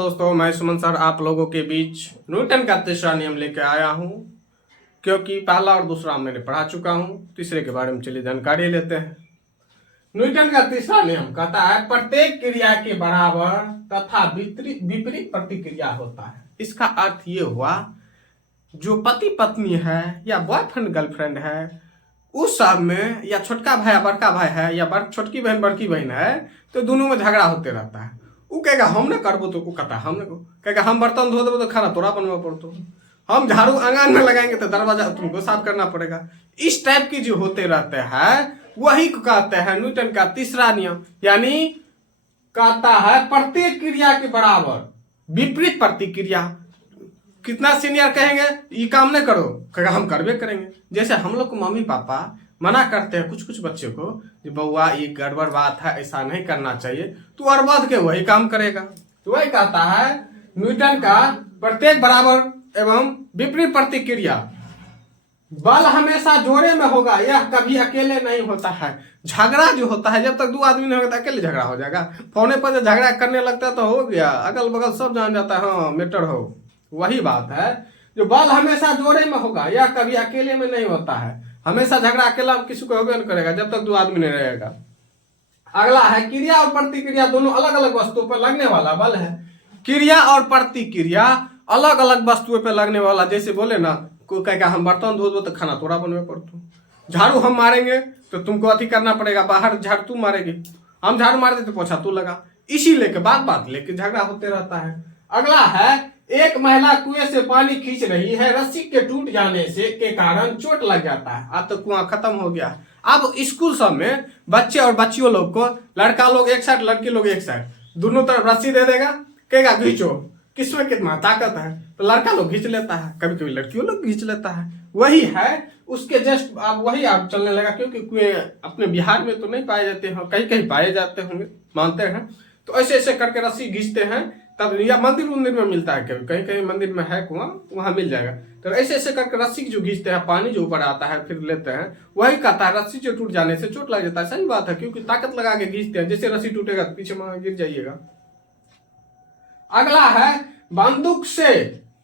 दोस्तों, मैं सुमन सर आप लोगों के बीच न्यूटन का तीसरा नियम लेकर आया हूं, क्योंकि पहला और दूसरा मैंने पढ़ा चुका हूं। तीसरे के बारे में चलिए जानकारी लेते हैं। न्यूटन का तीसरा नियम कहता है प्रत्येक क्रिया के बराबर तथा विपरीत प्रतिक्रिया होता है। इसका अर्थ ये हुआ, जो पति पत्नी है या बॉयफ्रेंड गर्लफ्रेंड है, उस सब में या छोटका भाई या बड़का भाई है या छोटकी बहन बड़की बहन है, तो दोनों में झगड़ा होते रहता है। वो कहेगा हम ने करबो तो वो कहता हमने को कहेगा हम बर्तन धो देबो तो खाना तोरा बनवा पड़तो, हम झाड़ू आंगन में लगाएंगे तो दरवाजा तुमको साफ करना पड़ेगा। इस टाइप की जो होते रहते हैं वही को कहते हैं न्यूटन का तीसरा नियम। यानी कहता है प्रत्येक क्रिया के बराबर विपरीत प्रतिक्रिया। कितना सीनियर कहेंगे ये काम नहीं करो, कहेगा हम करबे करेंगे। जैसे हम लोग को मम्मी पापा मना करते हैं कुछ कुछ बच्चे को, बउआ ये गड़बड़ बात है, ऐसा नहीं करना चाहिए, तो और बढ़ के वही काम करेगा। तो वही कहता है न्यूटन का प्रत्येक बराबर एवं विपरीत प्रतिक्रिया। बल हमेशा जोड़े में होगा, यह कभी अकेले नहीं होता है। झगड़ा जो होता है जब तक दो आदमी नहीं होता अकेले झगड़ा हो जाएगा। फोने पर जब झगड़ा करने लगता है तो हो गया, अगल बगल सब जान जाता है हाँ मेटर हो। वही बात है, जो बल हमेशा जोड़े में होगा, यह कभी अकेले में नहीं होता है। हमेशा झगड़ा अकेला किसी को होगा नहीं करेगा जब तक दो आदमी नहीं रहेगा। अगला है क्रिया और प्रतिक्रिया दोनों अलग अलग वस्तुओं पर लगने वाला बल है। क्रिया और प्रतिक्रिया अलग अलग वस्तुओं पर लगने वाला। जैसे बोले ना, कोई कहेगा हम बर्तन धो दो तो खाना तोड़ा बनवे पड़तो, झाड़ू हम मारेंगे तो तुमको अति करना पड़ेगा, बाहर झाड़ू तू मारेगी, हम झाड़ू मार दे तो पोछा तू लगा। इसी लेके बात लेके झगड़ा होते रहता है। अगला है एक महिला कुएं से पानी खींच रही है, रस्सी के टूट जाने से के कारण चोट लग जाता है। अब तो कुआं खत्म हो गया। अब स्कूल सब में बच्चे और बच्चियों लोग को, लड़का लोग एक साइड लड़की लोग एक साइड, दोनों तरफ रस्सी दे देगा, कहेगा खींचो, किसमें कितना ताकत है, तो लड़का लोग खींच लेता है, कभी कभी लड़कियों लोग खींच लेता है। वही है उसके जस्ट अब वही आप चलने लगा, क्योंकि कुएं अपने बिहार में तो नहीं पाए जाते हैं, कहीं कहीं पाए जाते होंगे मानते हैं। तो ऐसे ऐसे करके रस्सी खींचते हैं तब, या मंदिर में मिलता है, कभी कहीं कहीं मंदिर में है कुआं, वहां मिल जाएगा। तो ऐसे ऐसे करके रस्सी जो खींचते हैं, पानी जो ऊपर आता है फिर लेते हैं, वही कहता है रस्सी जो टूट जाने से चोट लग जाता है। सही बात है, क्योंकि ताकत लगा के खींचते हैं, जैसे रस्सी टूटेगा तो पीछे गिर जाइएगा। अगला है बंदूक से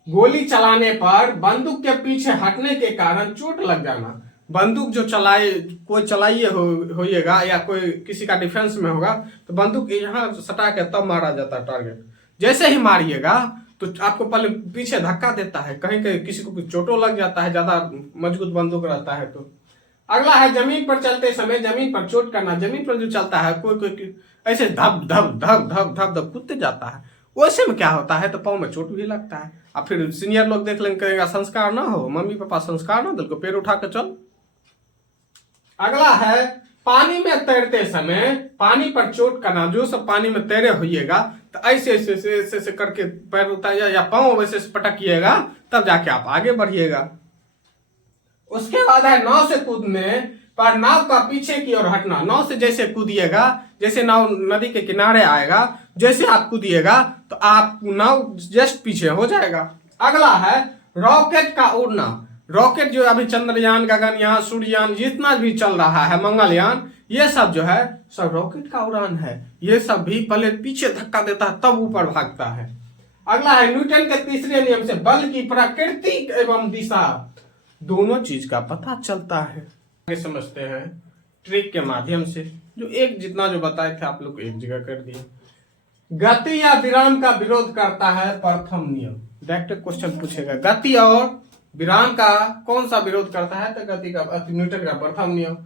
गोली चलाने पर बंदूक के पीछे हटने के कारण चोट लग जाना। बंदूक जो कोई चलाइए होइएगा या कोई किसी का डिफेंस में होगा, तो बंदूक यहाँ सटा के तब मारा जाता है टारगेट। जैसे ही मारिएगा तो आपको पहले पीछे धक्का देता है, कहीं कहीं किसी को कुछ चोटों लग जाता है, ज्यादा मजबूत बंदूक रहता है तो। अगला है जमीन पर चलते समय जमीन पर चोट करना। जमीन पर जो चलता है कोई ऐसे धप धप धप धप धप धप कूदते जाता है, वैसे में क्या होता है तो पाँव में चोट भी लगता है। अब फिर सीनियर लोग देख लेंगे, कहेगा संस्कार ना हो, मम्मी पापा संस्कार ना दिल को पैर उठा के चल। अगला है पानी में तैरते समय पानी पर चोट करना। जो सब पानी में तैरे होइएगा तो ऐसे ऐसे ऐसे ऐसे करके पैर उठाइए या पाँव वैसे पटकिएगा, तब जाके आप आगे बढ़िएगा। उसके बाद है नाव से कूदने पर नाव का पीछे की ओर हटना। नाव से जैसे कूदिएगा, जैसे नाव नदी के किनारे आएगा, जैसे आप कूदिएगा तो आप नाव जस्ट पीछे हो जाएगा। अगला है रॉकेट का उड़ना। रॉकेट जो अभी चंद्रयान, गगनयान, सूर्ययान जितना भी चल रहा है, मंगलयान, ये सब जो है सब रॉकेट का उड़ान है। ये सब भी पहले पीछे धक्का देता है तब ऊपर भागता है। अगला है न्यूटन के तीसरे नियम से बल की प्रकृति एवं दिशा दोनों चीज का पता चलता है। आगे समझते हैं ट्रिक के माध्यम से, जो एक जितना जो बताए थे आप लोग एक जगह कर दिए। गति या विराम का विरोध करता है प्रथम नियम। डायरेक्ट क्वेश्चन पूछेगा, गति और विराम का कौन सा विरोध करता है, तो गति का न्यूटन का प्रथम नियम।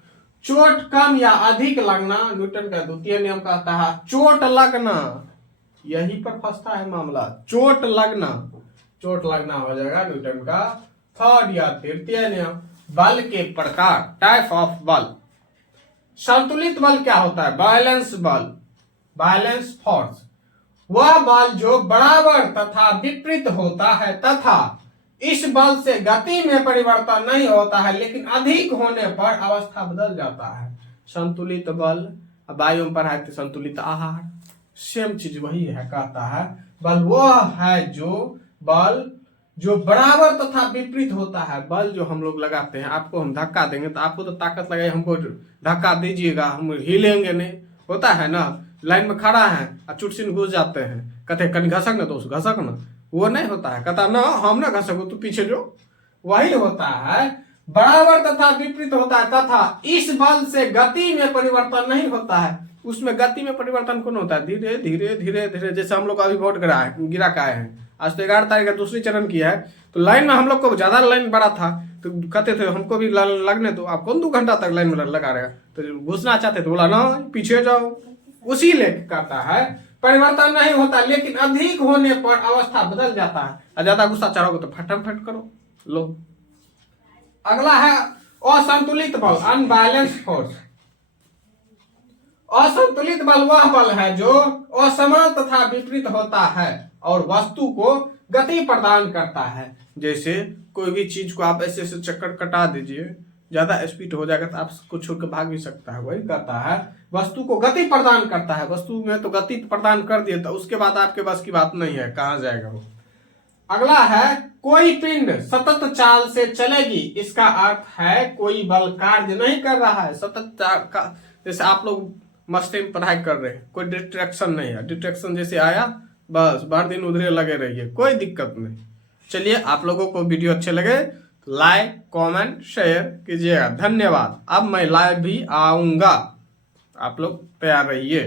चोट कम या अधिक लगना न्यूटन का द्वितीय नियम कहता है। चोट लगना, यही पर फंसता है मामला, चोट लगना हो जाएगा न्यूटन का थर्ड या तृतीय नियम। बल के प्रकार, टाइप ऑफ बल। संतुलित बल क्या होता है, बैलेंस बल, बैलेंस फोर्स, वह बल जो बराबर तथा विपरीत होता है तथा इस बल से गति में परिवर्तन नहीं होता है, लेकिन अधिक होने पर अवस्था बदल जाता है। संतुलित बल, वायु में पढ़ाए थे संतुलित आहार, सेम चीज वही है। कहता है बल वह है बल जो बराबर तथा विपरीत होता है। बल जो हम लोग लगाते हैं, आपको हम धक्का देंगे तो आपको तो ताकत लगे, हमको धक्का दीजिएगा, हम हिलेंगे नहीं, होता है ना। लाइन में खड़ा है और चुटसिन घुस जाते हैं, कहते कहीं घसक ना तो उस घसक ना, वो नहीं होता है। कहता ना हम ना घसको, तू पीछे जो, वही होता है। बराबर तथा विपरीत होता है। तथा इस बल से गति में परिवर्तन नहीं होता है। उसमें गति में परिवर्तन कौन होता है? धीरे धीरे धीरे धीरे। जैसे हम लोग अभी वोट गिरा के आए हैं, आज तो 11 तारीख का दूसरी चरण की है, तो लाइन में हम लोग को ज्यादा लाइन बड़ा था, तो कहते थे हमको भी लगने दो। आप कौन 2 घंटा तक लाइन में लगा रहेगा? तो घुसना चाहते थे, बोला ना पीछे जाओ। उसी लेके कहता है परिवर्तन नहीं होता, लेकिन अधिक होने पर अवस्था बदल जाता है। और ज्यादा गुस्सा चढ़ोगे तो फटाफट करो लो। अगला है असंतुलित बल, अनबैलेंस्ड फोर्स। असंतुलित बल वह बल है जो असमान तथा विपरीत होता है और वस्तु को गति प्रदान करता है। जैसे कोई भी चीज को आप ऐसे ऐसे चक्कर कटा दीजिए, ज्यादा स्पीड हो जाएगा तो आप उसको छोड़ के भाग भी सकता है। वही कहता है वस्तु को गति प्रदान करता है। वस्तु में तो गति प्रदान कर दिए, तो उसके बाद आपके पास की बात नहीं है, कहाँ जाएगा वो। अगला है कोई पिंड सतत चाल से चलेगी। इसका अर्थ है कोई बल कार्य नहीं कर रहा है, सतत का। जैसे आप लोग मस्ती में पढ़ाई कर रहे हैं, कोई डिस्ट्रैक्शन नहीं है। डिस्ट्रैक्शन जैसे आया बस भर दिन उधरे लगे रहिए, कोई दिक्कत नहीं। चलिए, आप लोगों को वीडियो अच्छे लगे तो लाइक कमेंट शेयर कीजिएगा। धन्यवाद। अब मैं लाइव भी आऊंगा, आप लोग तैयार रहिए।